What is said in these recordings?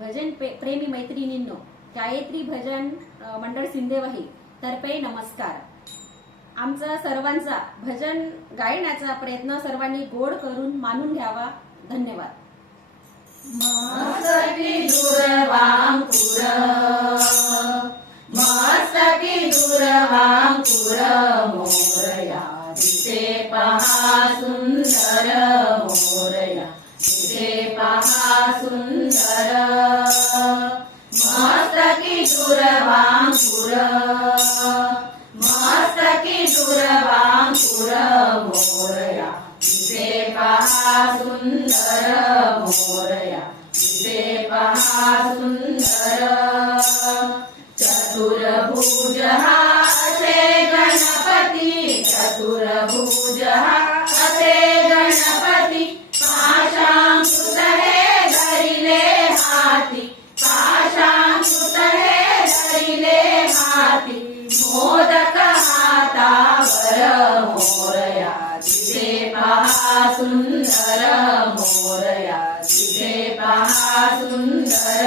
भजन प्रेमी मैत्रिणींनो, गायत्री भजन मंडळ सिंदेवाही तर्फे नमस्कार। आमचा सर्वांचा भजन गायनाचा प्रयत्न सर्वांनी गोड करून मानून घ्यावा। धन्यवाद। मस्तकी दूरवांकुर, मस्तकी दूरवांकुर, मोरया दिसे पहा सुंदर, मोरया दिसे पहा सुंदर। मस्तकी दूरवांकुर, मस्तकी दूरवांकुर, मोरया दिसे पहा सुंदर, मोरया दिसे पहा सुंदर। चतुर्भुज हा असे गणपती, चतुर्भुज हा असे गणपती, पाशांकुश हे धरिले हाती, पाशांकुश हे धरिले हाती। मोदक हातावर, मोरया दिसे पहा सुंदर, मोरया दिसे पहा सुंदर।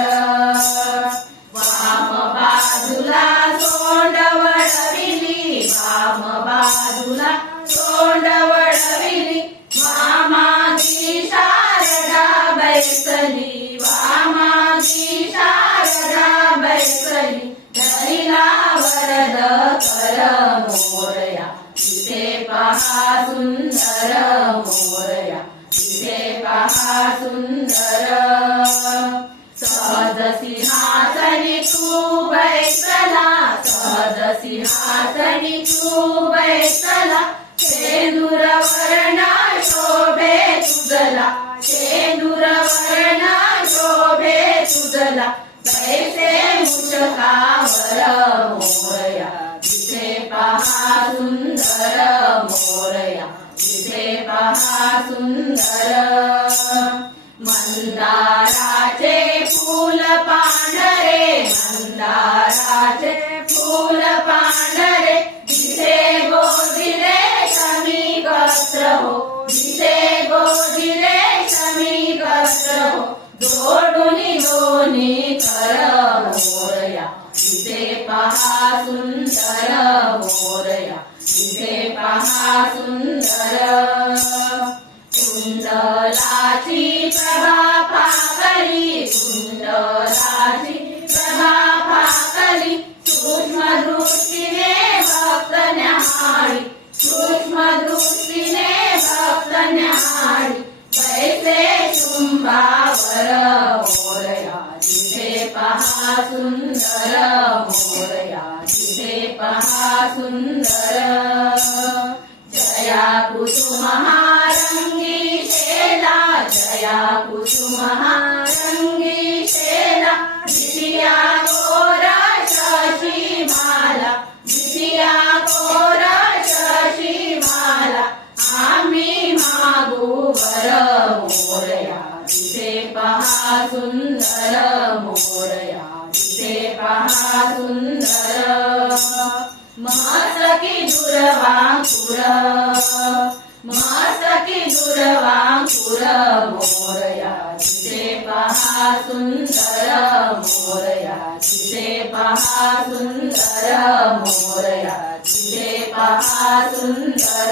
वाम बाजूला सोंड वळविली, वाम बाजूला सोंड वळविली, वामाची शारदा बैसली, वामाची शारदा बैसली। धरिला वरद कर, मोरया दिसे पहा सुंदर, मोरया दिसे पहा सुंदर। सहज सिंहासनी तू बैसला, सहज सिंहासनी तू बैसला, शेंदूर वर्ण शोभे तुझला, शेंदूर वर्ण शोभे तुझला। बैसे मुशकावर, मोरया दिसे पहा सुंदर, मोरया दिसे पहा सुंदर। मंदाराचे फूल पांढरे, मंदाराचे फूल पांढरे, दिसे गोदिले शमी वस्त्र हो, दिसे गोदिले शमी वस्त्र हो। जोडुनी दोन्ही कर, मोरया दिसे पहा सुंदर, मोरया दिसे पहा सुंदर। कुंडलाची प्रभा पाकली, कुंडलाची प्रभा पाकली, सूक्ष्म दृष्टीने भक्त न्याहाळी, सूक्ष्म दृष्टीने भक्त न्याहाळी। बैसे शुंभावर, मोरया दिसे पहा सुंदर, मोरया दिसे पहा सुंदर। जया कुसुम रंगी शेला, जया कुसुम रंगी शेला, दिसिया कोर शशी माला, दिसिया कोर शशी माला। आम्ही मागू वर, मोरया दिसे पहा सुंदर, मोरया दिसे पहा सुंदर। मस्तकी दूरवांकुर, मस्तकी दूरवांकुर, मोरया दिसे पहा सुंदर, मोरया दिसे पहा सुंदर, मोरया दिसे पहा सुंदर।